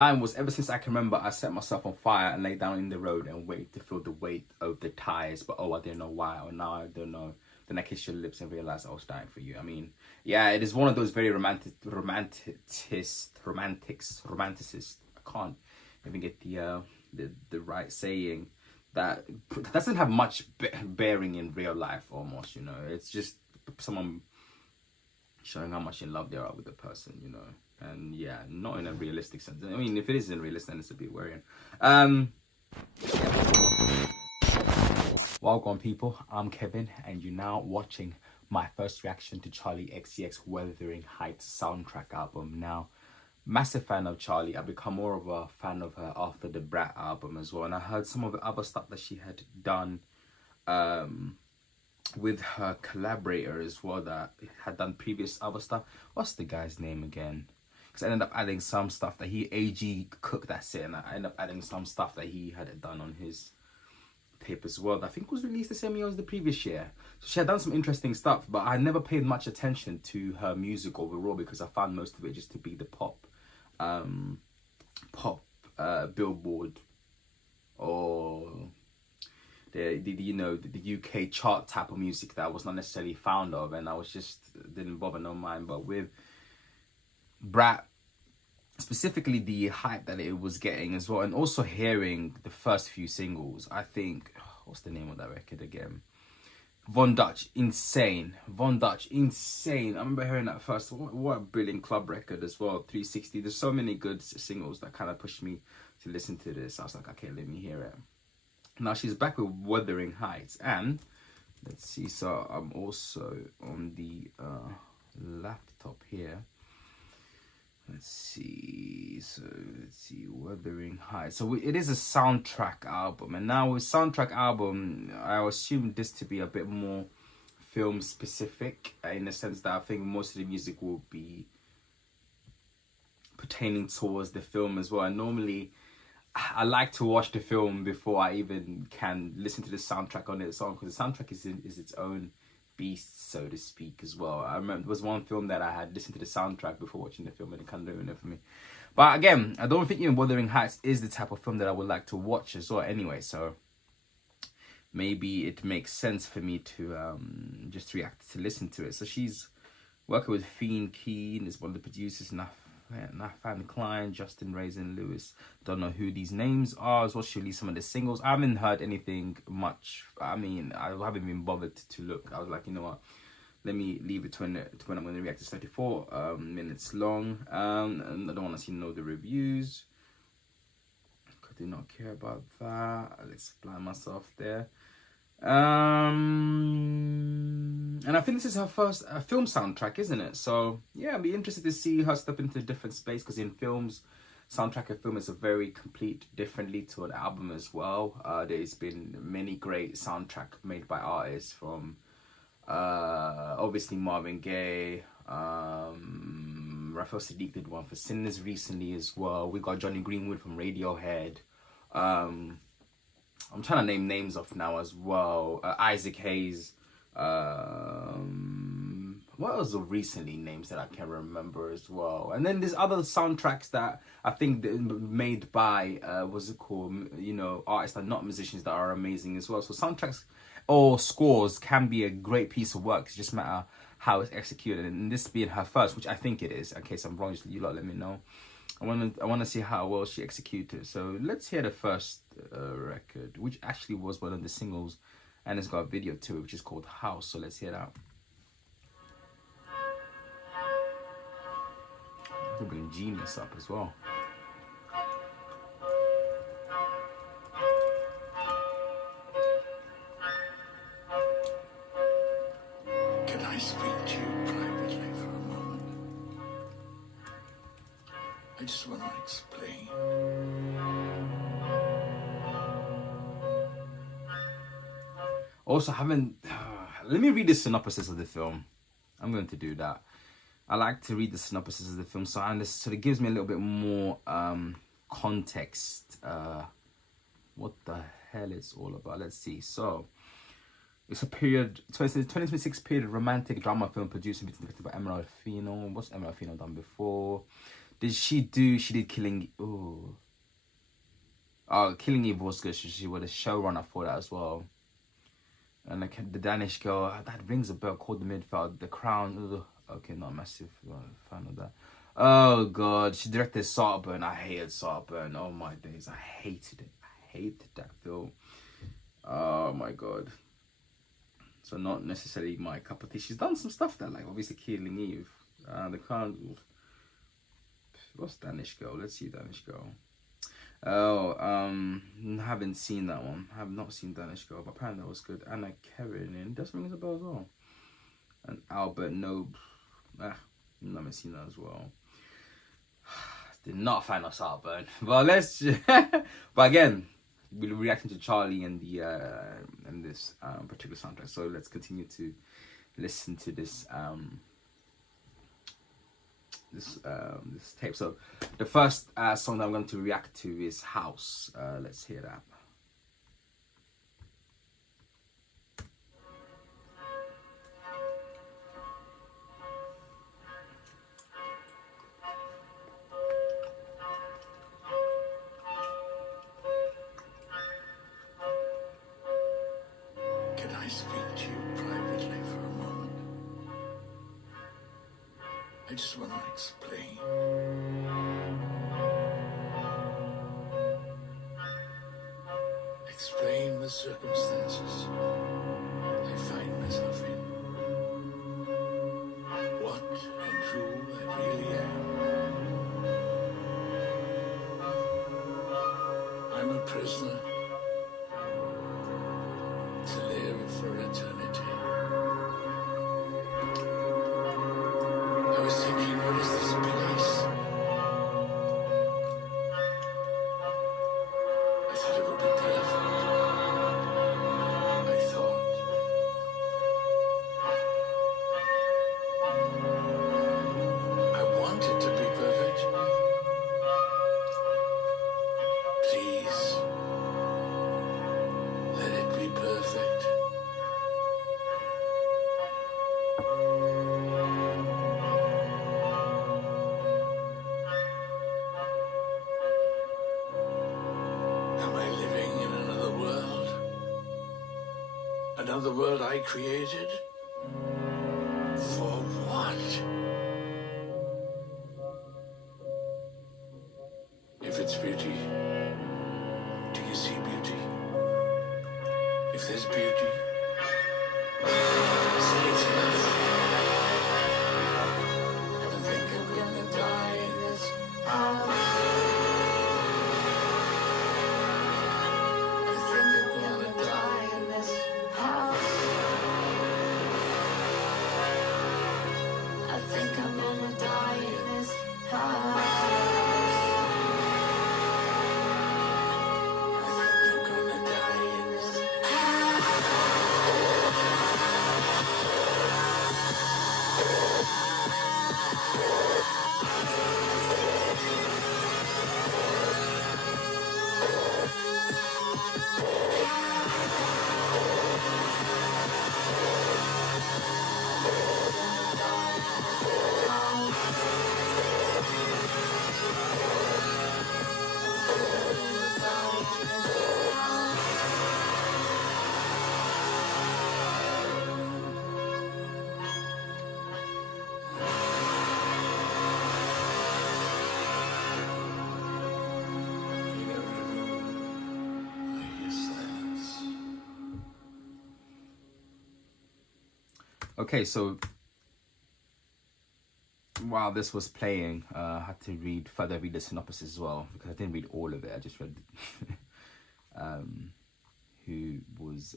Mine was ever since I can remember, I set myself on fire and lay down in the road and wait to feel the weight of the tires. But oh, I didn't know why, or now I don't know. Then I kissed your lips and realized I was dying for you. I mean, yeah, it is one of those very romanticist. I can't even get the right saying. That doesn't have much bearing in real life. Almost, you know, it's just someone showing how much in love they are with the person, you know. And yeah, not in a realistic sense. I mean, if it isn't realistic, then it's a bit worrying. Welcome, people. I'm Kevin, and you're now watching my first reaction to Charli XCX Wuthering Heights soundtrack album. Now, massive fan of Charli. I've become more of a fan of her after the Brat album as well. And I heard some of the other stuff that she had done with her collaborator as well, that had done previous other stuff. What's the guy's name again? I ended up adding some stuff that he AG cooked, that's it, and I ended up adding some stuff that he had done on his tape as well, that I think was released the same year as the previous year. So she had done some interesting stuff, but I never paid much attention to her music overall because I found most of it just to be the pop Billboard or the you know, the UK chart type of music that I was not necessarily fond of, and I was just didn't bother no mind. But with Brat, specifically the hype that it was getting as well, and also hearing the first few singles, I think, what's the name of that record again? Von Dutch, insane. Von Dutch, insane. I remember hearing that first. What a brilliant club record as well. 360. There's so many good singles that kind of pushed me to listen to this. I was like, okay, let me hear it. Now she's back with Wuthering Heights, and let's see. So I'm also on the laptop here. Let's see, Wuthering Heights. So it is a soundtrack album, and now with soundtrack album, I assume this to be a bit more film specific, in the sense that I think most of the music will be pertaining towards the film as well. And normally, I like to watch the film before I even can listen to the soundtrack on its own, because the soundtrack is its own beast, so to speak, as well. I remember there was one film that I had listened to the soundtrack before watching the film, and it kind of ruined it for me. But again, I don't think even Wuthering Heights is the type of film that I would like to watch as well anyway, so maybe it makes sense for me to just react to listen to it. So she's working with Fiend Keen, is one of the producers, Nathan Klein, Justin Raisin Lewis. Don't know who these names are as well. She released some of the singles. I haven't heard anything much. I mean, I haven't been bothered to look. I was like, you know what, let me leave it to when I'm going to react. It's 34 minutes long, and I don't want to see the reviews. I do not care about that. I'll explain myself there. And I think this is her first film soundtrack, isn't it? So yeah, I'd be interested to see her step into a different space, because in films, soundtrack of film is a very complete differently to an album as well. There's been many great soundtrack made by artists, from obviously Marvin Gaye, Raphael Sadiq did one for Sinners recently as well. We got Johnny Greenwood from Radiohead. I'm trying to name names off now as well. Isaac Hayes. What else are recently names that I can remember as well? And then there's other soundtracks that I think made by what's it called? You know, artists that are not musicians that are amazing as well. So soundtracks or scores can be a great piece of work. It's just a matter how it's executed. And this being her first, which I think it is. In case I'm wrong, just you lot let me know. I want to see how well she executed. So let's hear the first record, which actually was one of the singles, and it's got a video to it, which is called House. So let's hear that. We'll bring Genius up as well. Can I speak to you privately for a moment? I just want to explain. Also, let me read the synopsis of the film. I'm going to do that. I like to read the synopsis of the film, so it gives me a little bit more context. What the hell it's all about. Let's see. So it's a 2026 period romantic drama film produced and directed by Emerald Fino. What's Emerald Fino done before? Did she do? She did Killing. Oh, Killing Eve was good. She was a showrunner for that as well. And like the Danish girl, that rings a bell. Called The Midfield, The Crown. Ugh. Okay, not a massive fan of that. Oh god, she directed Saltburn. I hated Saltburn. Oh my days, I hated it. I hated that film. Oh my god. So not necessarily my cup of tea. She's done some stuff that, like obviously Killing Eve, The Crown. What's Danish girl? Let's see Danish girl. Oh, haven't seen that one. Have not seen Danish girl, but apparently that was good. Anna Karenina, does rings a bell as well. And Albert Noble. Never seen that as well. Did not find us out, but let's. But again, we're reacting to Charli and the and this particular soundtrack. So let's continue to listen to this this tape. So the first song that I'm going to react to is House. Let's hear that. Can I speak to you privately for a moment? I just want to explain. Explain the circumstances I find myself in. What and who I really am. I'm a prisoner to live for eternity. I was thinking, what is this place? I thought it would be perfect. I thought. I want it to be perfect. Please, let it be perfect. Am I living in another world? Another world I created? For what? If it's beauty, do you see beauty? If there's beauty, say it's enough. I think I'm gonna die in this house. I think I'm gonna die in this house. I think I'm gonna die in this house. I think I'm gonna die in this Okay, so while this was playing, I had to read the synopsis as well, because I didn't read all of it. I just read who was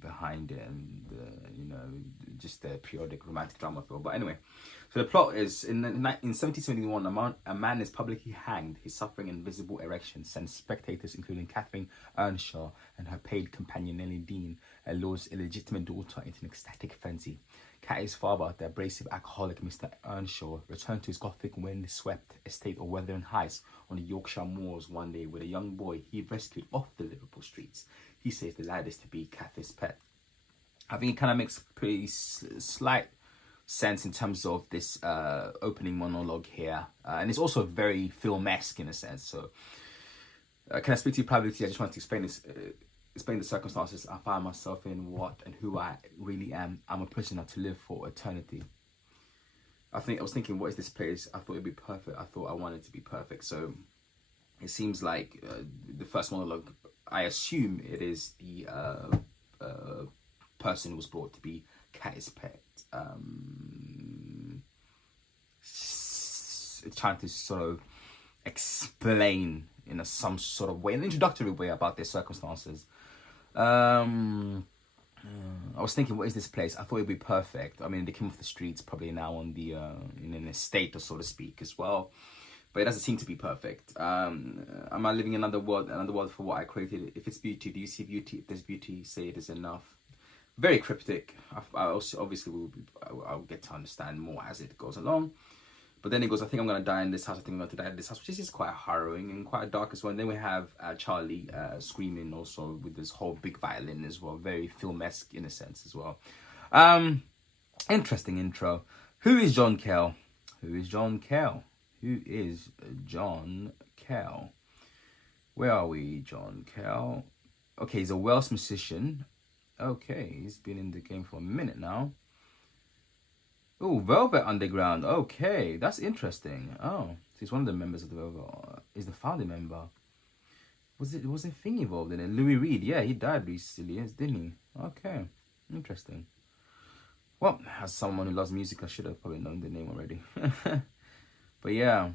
behind it, and you know, just a periodic romantic drama film. But anyway, so the plot is in 1771, a man is publicly hanged. His suffering invisible erection sends spectators, including Catherine Earnshaw and her paid companion Nellie Dean, allures illegitimate daughter into an ecstatic frenzy. Cathy's father, the abrasive alcoholic Mr. Earnshaw, returned to his gothic wind-swept estate of Wuthering Heights on the Yorkshire moors one day with a young boy he rescued off the Liverpool streets. He says the lad is to be Cathy's pet. I think it kind of makes pretty slight sense in terms of this opening monologue here, and it's also very film-esque in a sense. So, can I speak to you privately? I just want to explain this. Explain the circumstances I find myself in, what and who I really am. I'm a prisoner to live for eternity. I was thinking, what is this place? I thought it'd be perfect. I thought I wanted to be perfect. So it seems like the first monologue, I assume it is the person who was brought to be Kat's pet. Trying to sort of explain in some sort of way, an introductory way about their circumstances. I was thinking, what is this place? I thought it'd be perfect. I mean, they came off the streets, probably now on the in an estate, or so to speak, as well. But it doesn't seem to be perfect. Am I living in another world for what I created? If it's beauty, do you see beauty? If there's beauty, say it is enough. Very cryptic. I also obviously I'll get to understand more as it goes along. But then it goes, I think I'm going to die in this house. I think I'm going to die in this house, which is quite harrowing and quite dark as well. And then we have Charli screaming also with this whole big violin as well. Very film-esque in a sense as well. Interesting intro. Who is John Kell? Who is John Kell? Who is John Kell? Where are we, John Kell? Okay, he's a Welsh musician. Okay, he's been in the game for a minute now. Oh, Velvet Underground. Okay, that's interesting. Oh, so he's one of the members of the Velvet. He's the founding member. Wasn't Thing involved in it? Louis Reed. Yeah, he died recently, didn't he? Okay, interesting. Well, as someone who loves music, I should have probably known the name already. But yeah,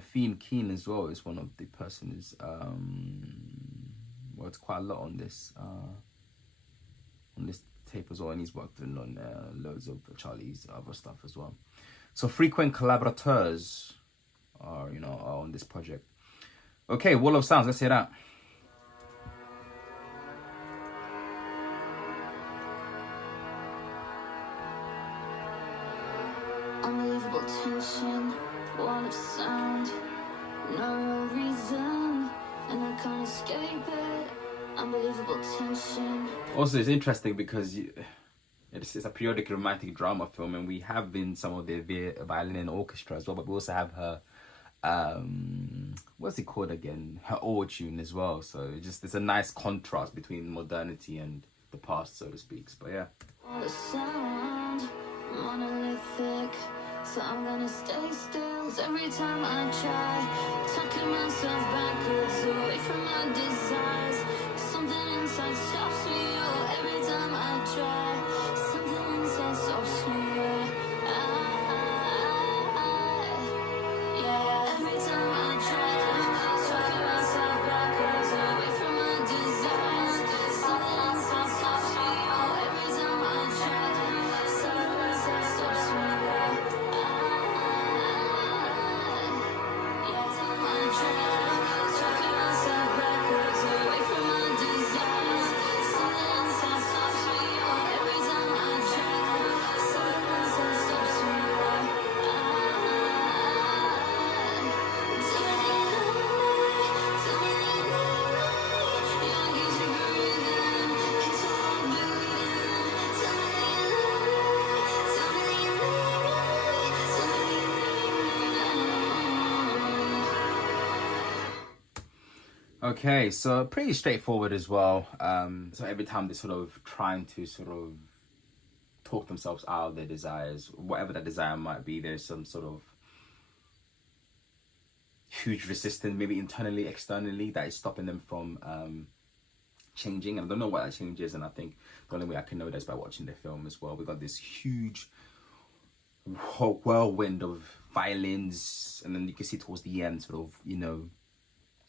Fiend Keen as well is one of the persons. Well, it's quite a lot on this tape as well, and he's worked on loads of Charli's other stuff as well. So frequent collaborators are on this project. Okay, Wall of Sounds. Let's hear that. Unbelievable tension, wall of sound, no reason, and I can't escape it. Unbelievable tension. Also, it's interesting because it's a periodic romantic drama film, and we have in some of the violin and orchestra as well, but we also have her what's it called again, her auto-tune as well. So it's a nice contrast between modernity and the past, so to speak. But yeah, All the sound, monolithic, so I'm gonna stay still every time I try, tucking myself backwards away from my desires. Something inside stops me, oh, every time I try. Something inside stops me, yeah. Every time I try, tucking myself backwards away from my desires. Something inside stops me, oh, every time I try. Something inside stops me, yeah. Every time I try, tucking myself backwards away from my desires. Something inside stops me, oh, every time I try. Something inside stops me, yeah. okay, so pretty straightforward as well. So every time they're sort of trying to sort of talk themselves out of their desires, whatever that desire might be, there's some sort of huge resistance, maybe internally, externally, that is stopping them from changing. And I don't know what that change is, and I think the only way I can know that is by watching the film as well. We got this huge whirlwind of violins, and then you can see towards the end sort of,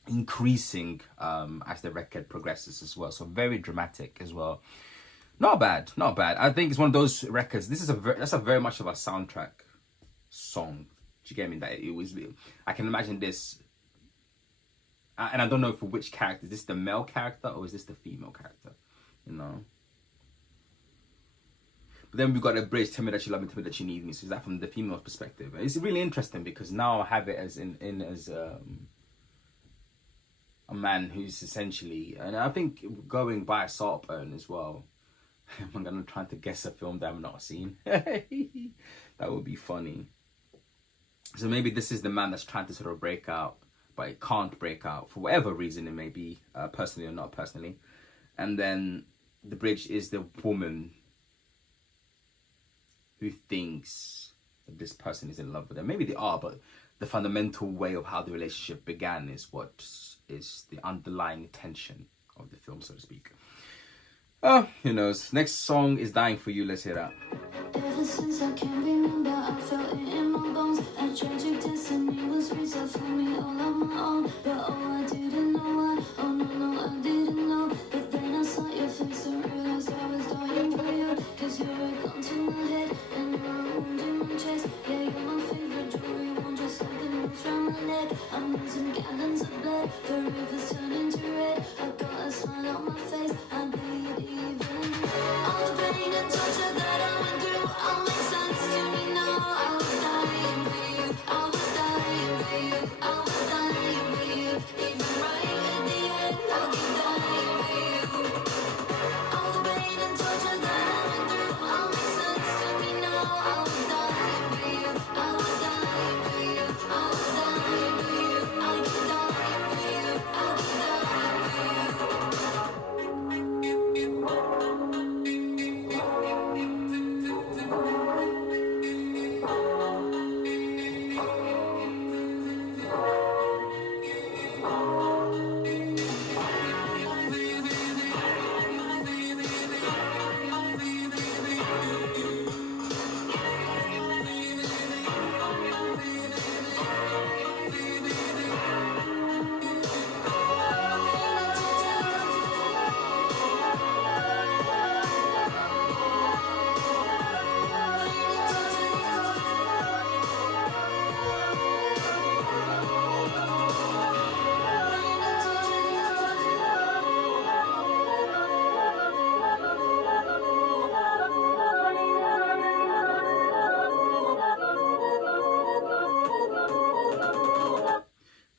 increasing as the record progresses as well. So very dramatic as well. Not bad. I think it's one of those records. This is that's a very much of a soundtrack song. Do you get me? That it was. I can imagine this, and I don't know for which character. Is this the male character or is this the female character? But then we've got a bridge. Tell me that you love me. Tell me that you need me. So is that from the female perspective? It's really interesting because now I have it as as a man who's essentially, and I think going by Saltburn as well, I'm gonna try to guess a film that I've not seen. That would be funny. So maybe this is the man that's trying to sort of break out, but it can't break out for whatever reason it may be, personally or not personally. And then the bridge is the woman who thinks that this person is in love with them. Maybe they are, but the fundamental way of how the relationship began is what is the underlying tension of the film, so to speak. Oh, who knows? Next song is Dying for You. Let's hear that. Ever since I can remember, I felt it in my bones. A tragic destiny was reserved for me all on my own. But oh, I didn't know why. Oh no, I didn't know. But then I saw your face and realized I was dying for you. Cause you're a gun to my head and you're a wound in my chest. Yeah, you're my favorite jewelry one, just like a noose from my neck. I'm losing gallons of blood, the rivers turning to red. I got a smile on my face, I bleed even. All the pain and torture that I went through all makes sense to me now. I was dying for you, I was dying for you, I was dying for you. Even right at the end, I'll keep dying for you. All the pain and torture that I went through all makes sense to me now. I was dying for you, I was dying for you, I was dying for you. I'll keep dying for you, I'll keep dying for you.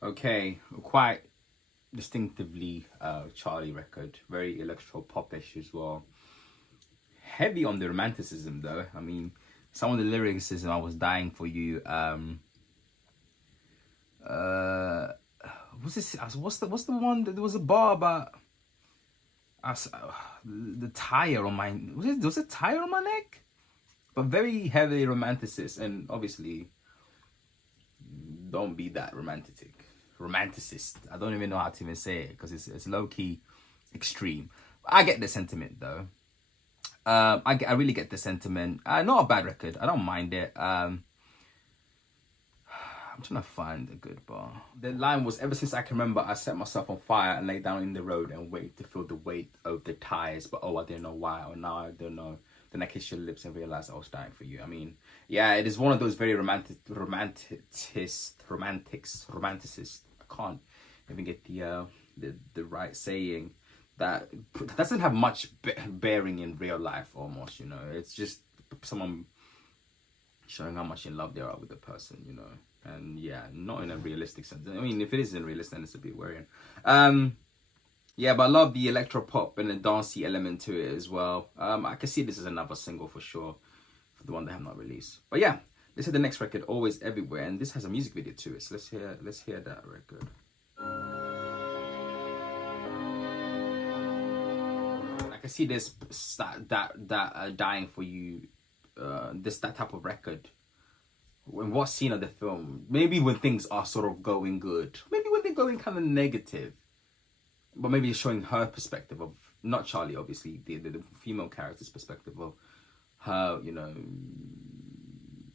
Okay, quite distinctively Charli record, very electro popish as well. Heavy on the romanticism though. I mean, some of the lyricism, I was dying for you. What's this? What's the one that there was a bar about? The tire on my was it tire on my neck? But very heavy romanticist, and obviously don't be that romanticist. I don't even know how to even say it because it's low key extreme. I get the sentiment though. I really get the sentiment. Not a bad record. I don't mind it. I'm trying to find a good bar. The line was, ever since I can remember, I set myself on fire and lay down in the road and wait to feel the weight of the tires. But oh, I didn't know why. Or now I don't know. Then I kissed your lips and realized I was dying for you. I mean, yeah, it is one of those very romanticist. I can't even get the right saying. That doesn't have much bearing in real life almost, you know. It's just someone showing how much in love they are with the person, you know. And yeah, not in a realistic sense. I mean, if it isn't realistic, then it's a bit worrying. Yeah, but I love the electro pop and the dancey element to it as well. I can see this as another single for sure, for the one they have not released. But yeah, this is the next record, Always Everywhere, and this has a music video to it. So let's hear that record. I can see this that dying for you, that type of record. In what scene of the film? Maybe when things are sort of going good. Maybe when they're going kind of negative. But maybe it's showing her perspective of, not Charli, obviously, the female character's perspective of her, you know,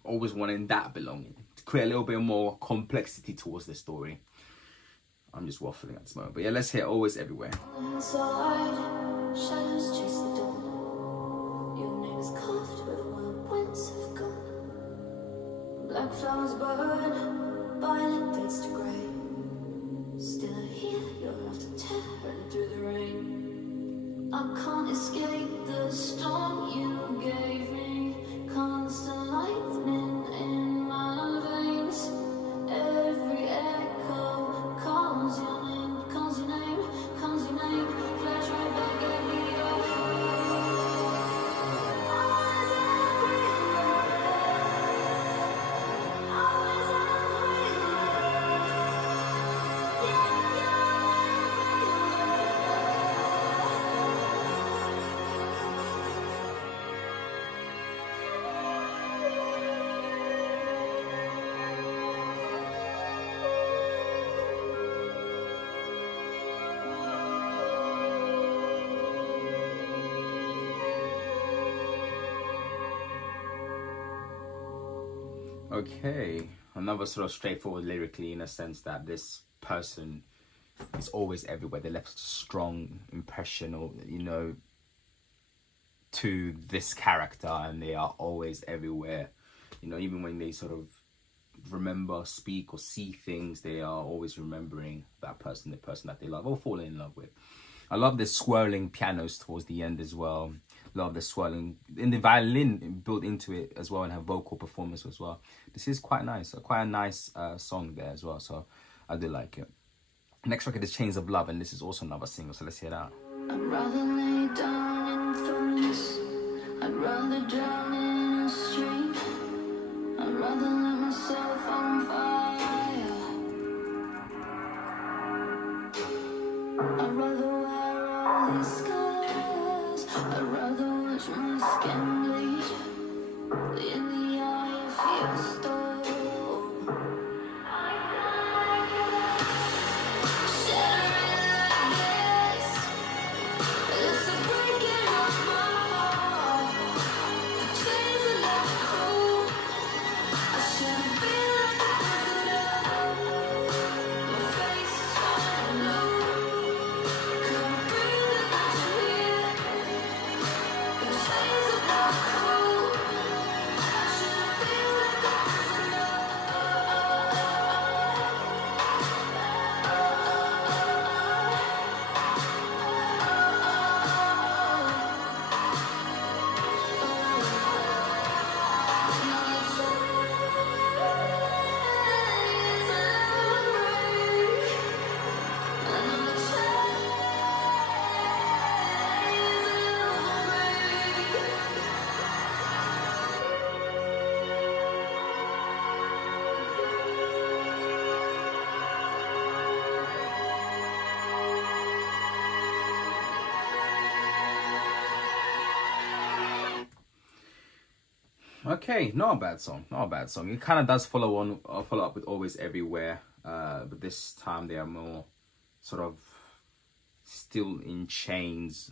always wanting that belonging. To create a little bit more complexity towards the story. I'm just waffling at this moment. But yeah, let's hear Always Everywhere. Inside, shadows chase the dawn. Your name is carved where the wild winds have gone. Black flowers burn, violet fades to grey. Still I hear your laughter tearing through the rain. I can't escape the storm you gave me. Constant lightning in my veins. Every echo calls your name, calls your name, calls your name. Flash right back at me. Okay, another sort of straightforward lyrically, in a sense that this person is always everywhere. They left such a strong impression, or to this character, and they are always everywhere. Even when they sort of remember, speak, or see things, they are always remembering that person, the person that they love or fall in love with. I love the swirling pianos towards the end as well. Love the swirling in the violin built into it as well, and her vocal performance as well. This is quite nice, quite a nice song there as well. So I do like it. Next record is Chains of Love, and this is also another single. So let's hear that. I'd rather lay down in thorns. I'd rather drown in a stream. I'd rather let myself on fire. I'd rather wear all these scars. I'd rather watch my skin bleed in the eye of your storm. Shattering like this, it's a breaking of my heart. The chains are left cold. I shouldn't be like a prisoner. My face is turning blue. Couldn't breathe without you here. The chains are left cold. I shouldn't be like a prisoner. Okay, not a bad song. Not a bad song. It kind of does follow up with Always Everywhere, but this time they are more sort of still in chains.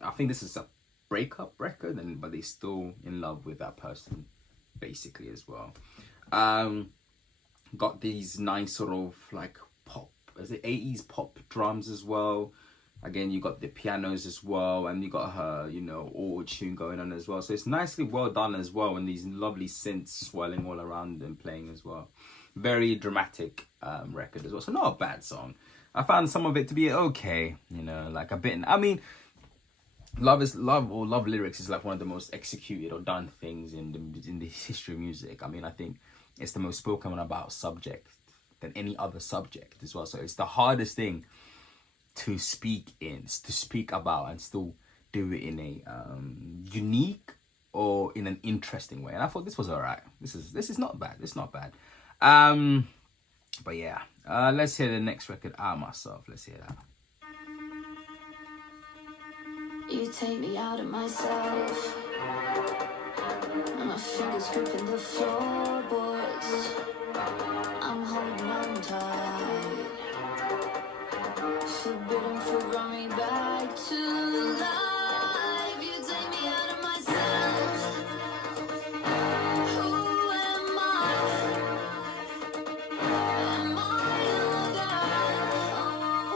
I think this is a breakup record, but they're still in love with that person, basically, as well. Got these nice sort of like pop, is it 80s pop drums as well. Again, you got the pianos as well, and you got her, auto tune going on as well. So it's nicely well done as well, and these lovely synths swirling all around and playing as well. Very dramatic record as well. So not a bad song. I found some of it to be okay, like a bit. I mean, love lyrics is like one of the most executed or done things in the history of music. I mean, I think it's the most spoken about subject than any other subject as well. So it's the hardest thing to speak about, and still do it in a unique or in an interesting way. And I thought this was alright. This is not bad. It's not bad. But yeah, let's hear the next record, I Myself. Let's hear that. You take me out of myself, and my fingers gripping the floorboards. I'm holding on tight, forbidden to run me back to life. You take me out of myself. Who am I? Am I your girl?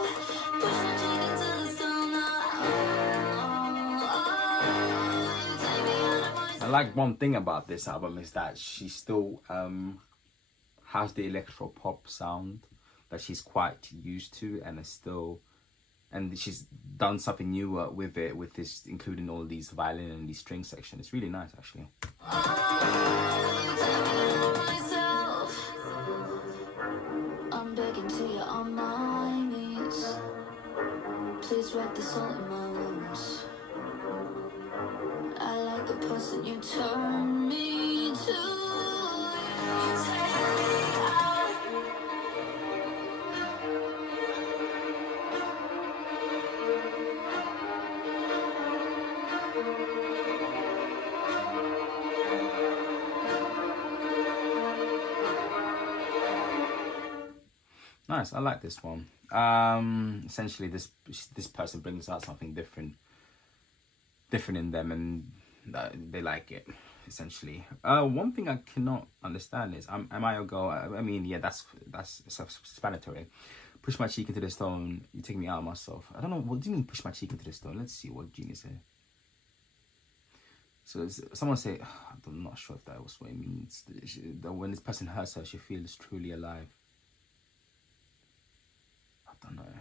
Push my cheek into the sun. You take me out of myself. I like one thing about this album is that she still has the electro pop sound that she's quite used to, and she's done something new with it, with this, including all these violin and these string section. It's really nice, actually. I'm begging to you on my knees. Please wipe the salt in my wounds. I like the person you turn me to. You take me out. Nice, I like this one. Essentially, this person brings out something different in them, and they like it. essentially. One thing I cannot understand is, am I a girl? I mean, yeah, that's self-explanatory. Push my cheek into the stone, you take me out of myself. I don't know, what do you mean push my cheek into the stone? Let's see what Genius said. So someone say, I'm not sure if that was what it means. That when this person hurts her, she feels truly alive. I don't know.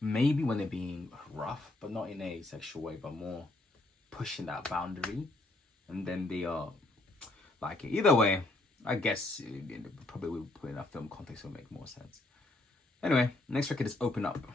Maybe when they're being rough, but not in a sexual way, but more pushing that boundary. And then they are like it. Either way, I guess probably we'll put in a film context, it'll make more sense. Anyway, next record is Open Up.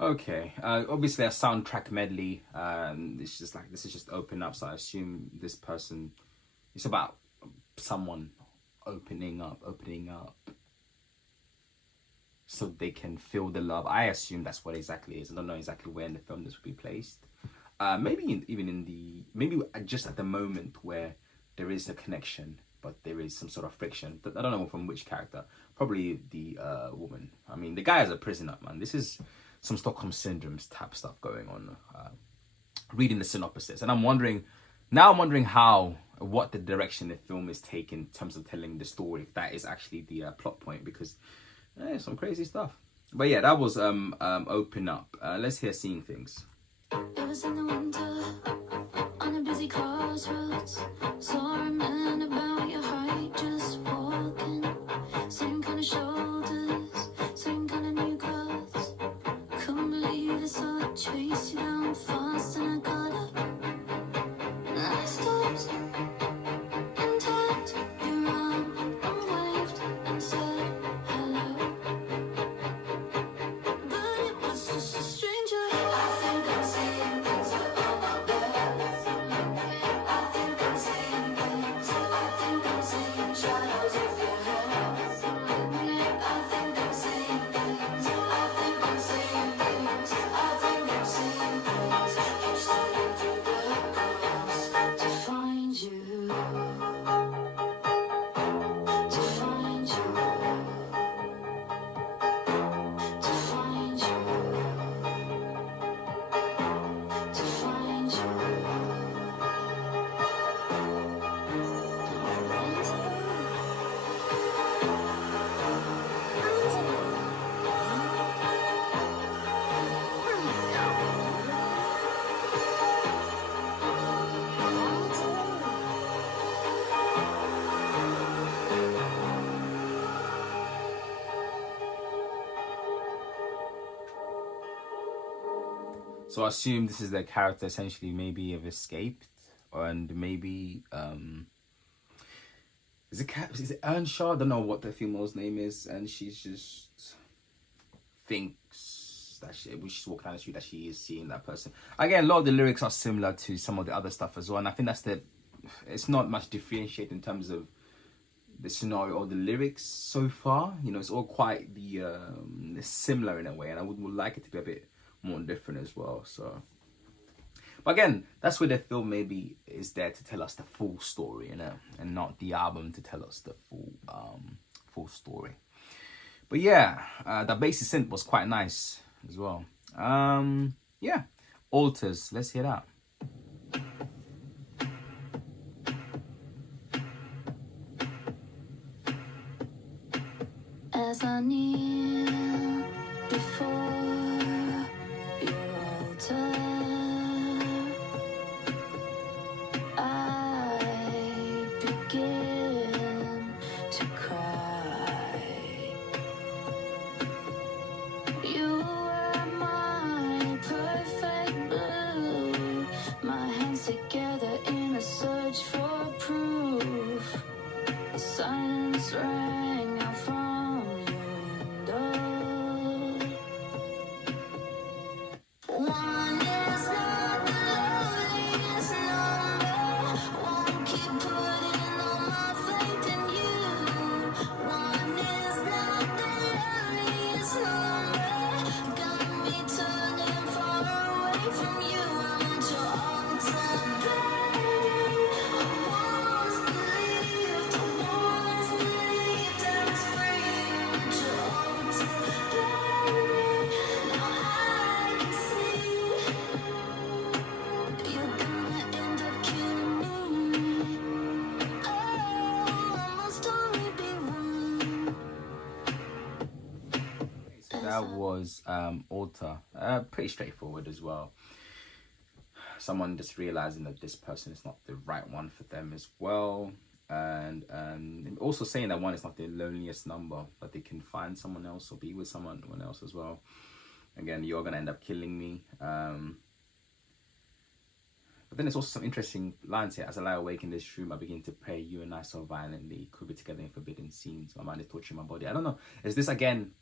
Okay, obviously a soundtrack medley. This is just Open Up. So I assume this person, it's about someone opening up, so they can feel the love. I assume that's what exactly is. I don't know exactly where in the film this will be placed. Maybe maybe just at the moment where there is a connection, but there is some sort of friction. But I don't know from which character. Probably the woman. I mean, the guy is a prisoner, man. This is some Stockholm Syndromes type stuff going on. Reading the synopsis, and I'm wondering what the direction the film is taking in terms of telling the story, if that is actually the plot point, because some crazy stuff. But yeah, that was Open Up. Let's hear Seeing Things. It was in the winter, on a busy crossroads. Saw a man about your height, just walking. Same kind of shoulders, same kind of new clothes. Couldn't believe it, so I chased you down fast and I got up. And I stopped and tapped your arm and waved and said hello. But it was just a stranger. I think I'm seeing things that are not there. I think I'm seeing things. I think I'm seeing shadows of your hair. I think I'm seeing things. I think I'm seeing things. I think I'm seeing things. Keep sliding through the grass to find you. To find you. To find you. To find you. So I assume this is their character essentially maybe have escaped, and maybe is it Earnshaw? I don't know what the female's name is, and she's just thinks that she's walking down the street that she is seeing that person. Again, a lot of the lyrics are similar to some of the other stuff as well, and I think it's not much differentiate in terms of the scenario or the lyrics so far. You know, it's all quite similar in a way, and I would like it to be a bit more different as well. So, but again, that's where the film maybe is there to tell us the full story, you know, and not the album to tell us the full story. But yeah, the bassy synth was quite nice as well. Yeah, Alters. Let's hear that. As I kneel before your altar, I begin to cry. You are my perfect blue, my hands together in a search for proof. Silence rang out from your window. One is not the loneliest number. Won't keep putting all my faith in you. One is not the loneliest number. Got me turning far away from you. I'm at your altar, baby. I once believed I was free. I'm at your altar, baby. Now I can see you're gonna end up killing me. Oh, I must only be one. So that was Alter. Pretty straightforward as well. Someone just realizing that this person is not the right one for them as well, and also saying that one is not the loneliest number, but they can find someone else or be with someone else as well. Again, you're gonna end up killing me. But then there's also some interesting lines here. As I lie awake in this room, I begin to pray. You and I so violently could be together in forbidden scenes. My mind is torturing my body. I don't know. Is this again?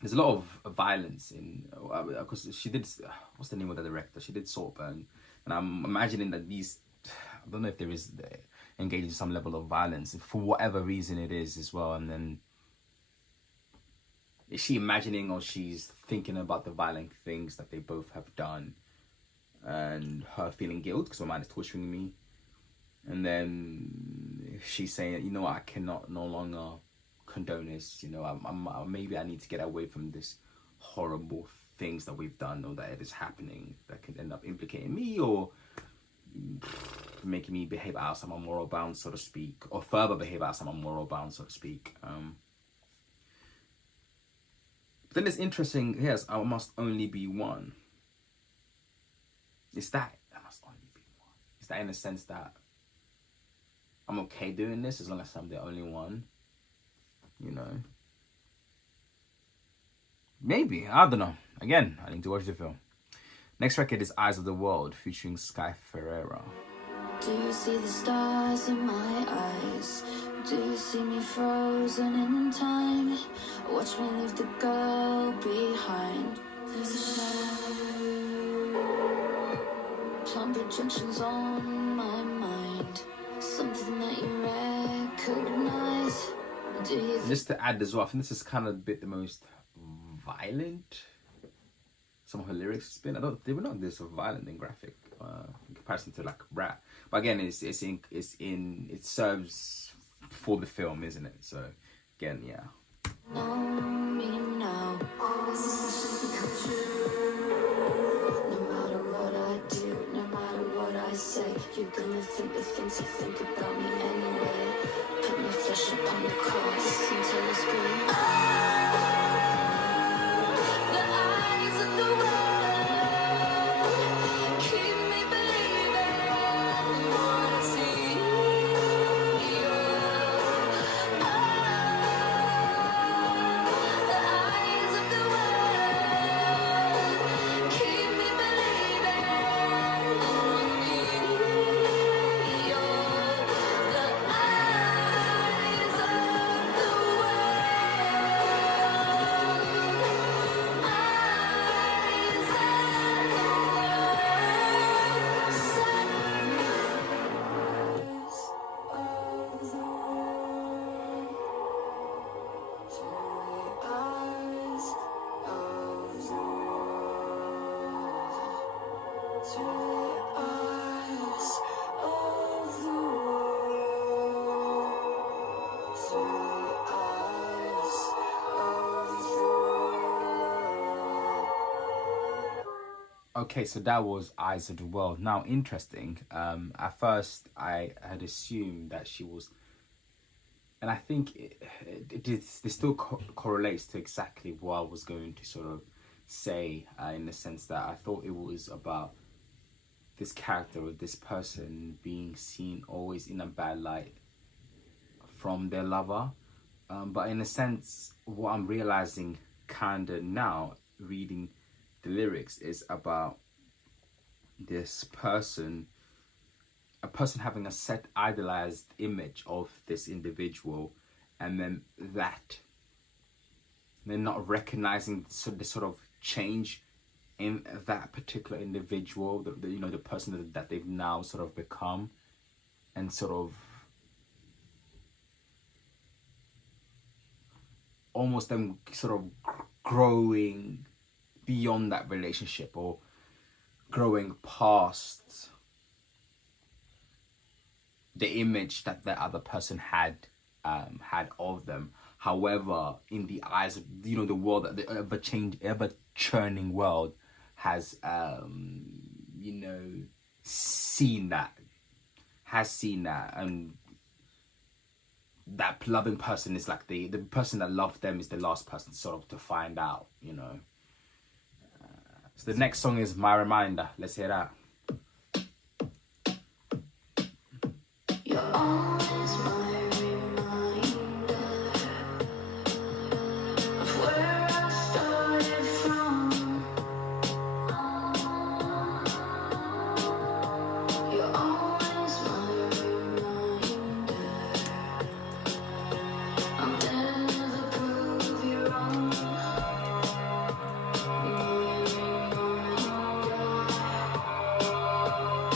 There's a lot of violence in, because she did, what's the name of the director? She did Saltburn, and I'm imagining that these, I don't know if there is engaged in some level of violence for whatever reason it is as well. And then is she imagining or she's thinking about the violent things that they both have done, and her feeling guilt because my mind is torturing me, and then she's saying, you know, I cannot no longer condone this, you know, maybe I need to get away from this horrible things that we've done, or that it is happening that can end up implicating me or making me behave outside my moral bounds, so to speak, or further behave outside my moral bounds, so to speak. But then it's interesting, yes, I must only be one. Is that I must only be one? Is that in the sense that I'm okay doing this as long as I'm the only one? You know, maybe, I don't know. Again, I need to watch the film. Next record is Eyes of the World featuring Sky Ferreira. Do you see the stars in my eyes? Do you see me frozen in time? Watch me leave the girl behind. There's a shadow. Plum projections on my mind. Something that you recognize. Just to add as well, I think this is kind of a bit the most violent some of her lyrics has been. They were not this violent and graphic in comparison to like rap. But again, it serves for the film, isn't it? So again, yeah. Know me now. No matter what I do, no matter what I say, you're gonna think the things you think about me anyway. Put my flesh upon the cross until I scream. The eyes of the world keep me believing. I wanna see you. The eyes of the world keep me believing. Okay, so that was Eyes of the World. Now, interesting. At first, I had assumed that she was, and I think it still correlates to exactly what I was going to sort of say, in the sense that I thought it was about this character or this person being seen always in a bad light from their lover. But in a sense, what I'm realizing kinda now, reading the lyrics, is about this person, a person having a set idealized image of this individual, and then that they're not recognizing the sort of change in that particular individual, the person that they've now sort of become, and sort of almost them sort of growing beyond that relationship, or growing past the image that the other person had of them. However, in the eyes of the world, the ever churning world has seen that, and that loving person is like the person that loved them is the last person sort of to find out. So the next song is My Reminder. Let's hear that. You're always my reminder of where I started from. You're always my reminder. I'll never prove you wrong. My reminder.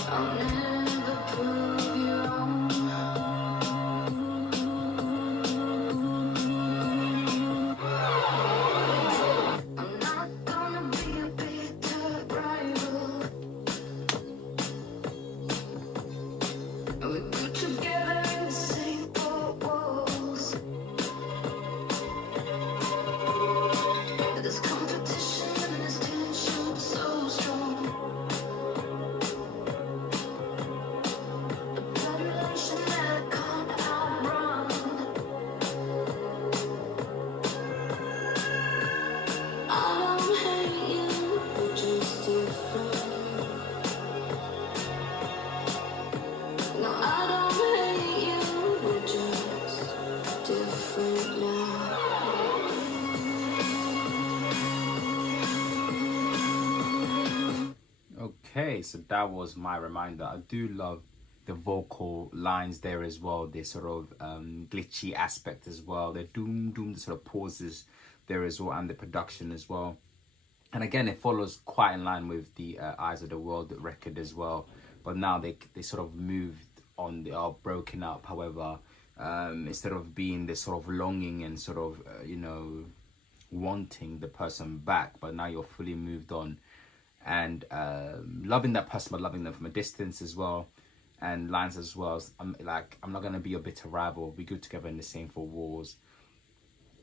I'll never prove you wrong. I'm not gonna be a bitter rival. We're good together in the same four walls. There's competition and there's tension so strong. A blood relation that I can't outrun. I don't hate you, we're just different. No, I don't hate you, we're just different now. Okay, so that was My Reminder. I do love the vocal lines there as well. The sort of glitchy aspect as well. The the sort of pauses there as well, and the production as well. And again, it follows quite in line with the Eyes of the World record as well. But now they sort of moved on. They are broken up. However, instead of being this sort of longing and sort of wanting the person back, but now you're fully moved on, and loving that person but loving them from a distance as well. And lines as well, I'm not gonna be your bitter rival, we good together in the same four walls.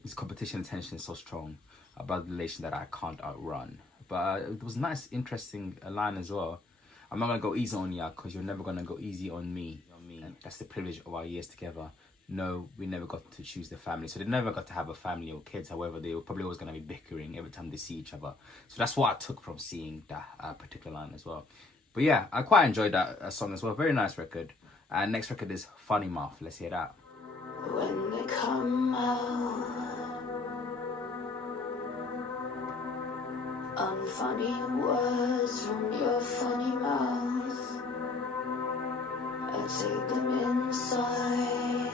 This competition and tension is so strong about the relation that I can't outrun. But it was nice, interesting line as well. I'm not gonna go easy on you because you're never gonna go easy on me. And that's the privilege of our years together. No, we never got to choose the family. So they never got to have a family or kids. However, they were probably always going to be bickering every time they see each other. So that's what I took from seeing that particular line as well. But yeah, I quite enjoyed that song as well. Very nice record. And next record is Funny Mouth. Let's hear that. When they come out, unfunny words from your funny mouth, I take them inside.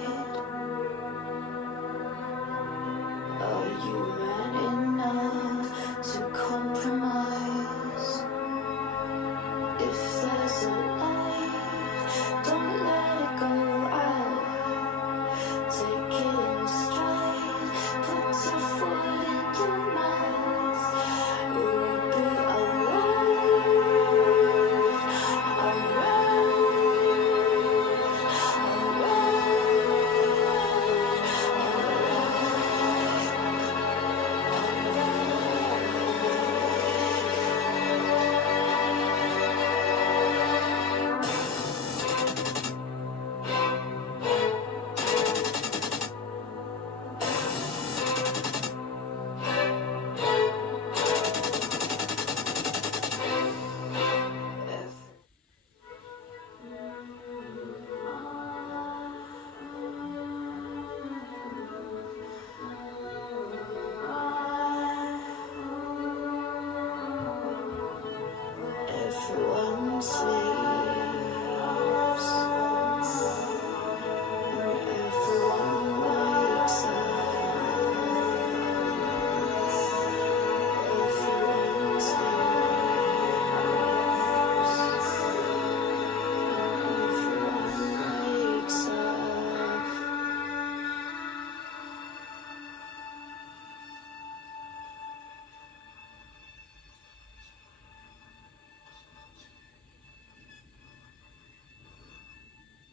Are you man enough to compromise? If there's a light, don't let it go out. Take it in stride, put your foot in your mouth. You'll be alive, alive, alive.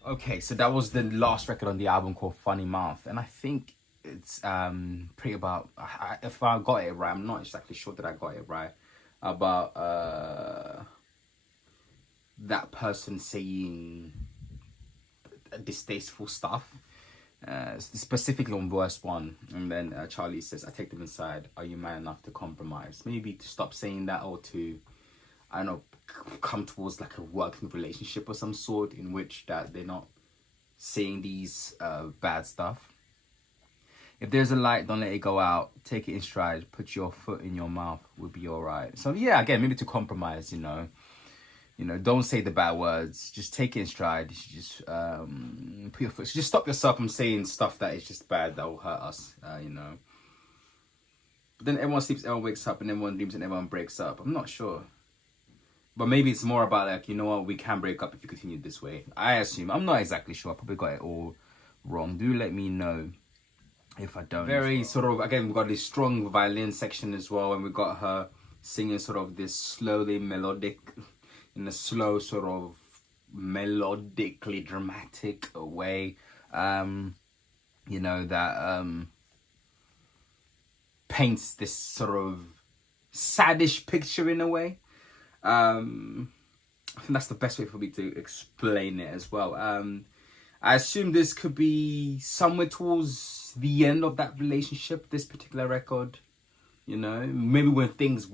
Okay, so that was the last record on the album called Funny Mouth, and I think it's pretty about, if I got it right, I'm not exactly sure that I got it right, about that person saying distasteful stuff, specifically on verse 1, and then Charli says, "I take them inside. Are you man enough to compromise?" Maybe to stop saying that, or to, I don't know, come towards like a working relationship or some sort, in which that they're not saying these bad stuff. If there's a light, don't let it go out. Take it in stride. Put your foot in your mouth. We'll be all right. So yeah, again, maybe to compromise, you know, don't say the bad words. Just take it in stride. Just put your foot. So just stop yourself from saying stuff that is just bad, that will hurt us, you know. But then everyone sleeps, everyone wakes up, and everyone dreams, and everyone breaks up. I'm not sure. But maybe it's more about like, you know what, we can break up if you continue this way. I assume. I'm not exactly sure. I probably got it all wrong. Do let me know if I don't. Very sort of, again, we've got this strong violin section as well, and we got her singing sort of this slowly melodic, in a slow sort of melodically dramatic way, you know, that paints this sort of saddish picture in a way. I think that's the best way for me to explain it as well. I assume this could be somewhere towards the end of that relationship, this particular record, you know, maybe when things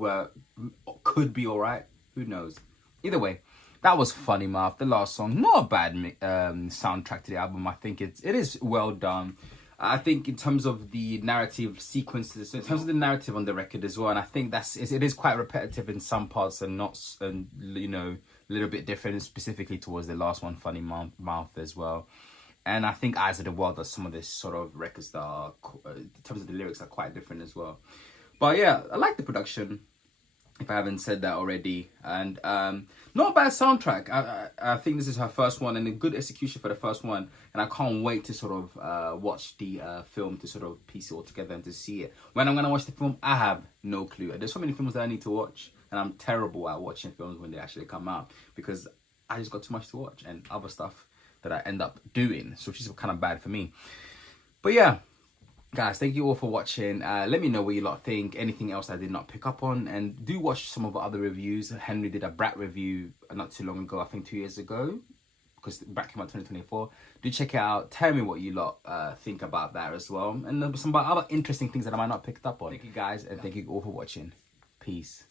could be all right, who knows. Either way, that was Funny Mouth, the last song. Not a bad soundtrack to the album. I think it is well done. I think in terms of the narrative sequences, in terms of the narrative on the record as well, and I think it is quite repetitive in some parts, and you know, a little bit different, specifically towards the last one, Funny Mouth as well. And I think Eyes of the World does some of this sort of records that are, in terms of the lyrics, are quite different as well. But yeah, I like the production, if I haven't said that already, and not a bad soundtrack. I think this is her first one, and a good execution for the first one, and I can't wait to sort of watch the film, to sort of piece it all together and to see it. When I'm going to watch the film, I have no clue. There's so many films that I need to watch, and I'm terrible at watching films when they actually come out, because I just got too much to watch and other stuff that I end up doing, so which is kind of bad for me. But yeah, guys, thank you all for watching. Let me know what you lot think, anything else I did not pick up on, and do watch some of the other reviews. Henry did a Brat review not too long ago, I think 2 years ago, because Brat came out 2024. Do check it out. Tell me what you lot think about that as well, and some other interesting things that I might not picked up on. Thank you guys, and thank you all for watching. Peace.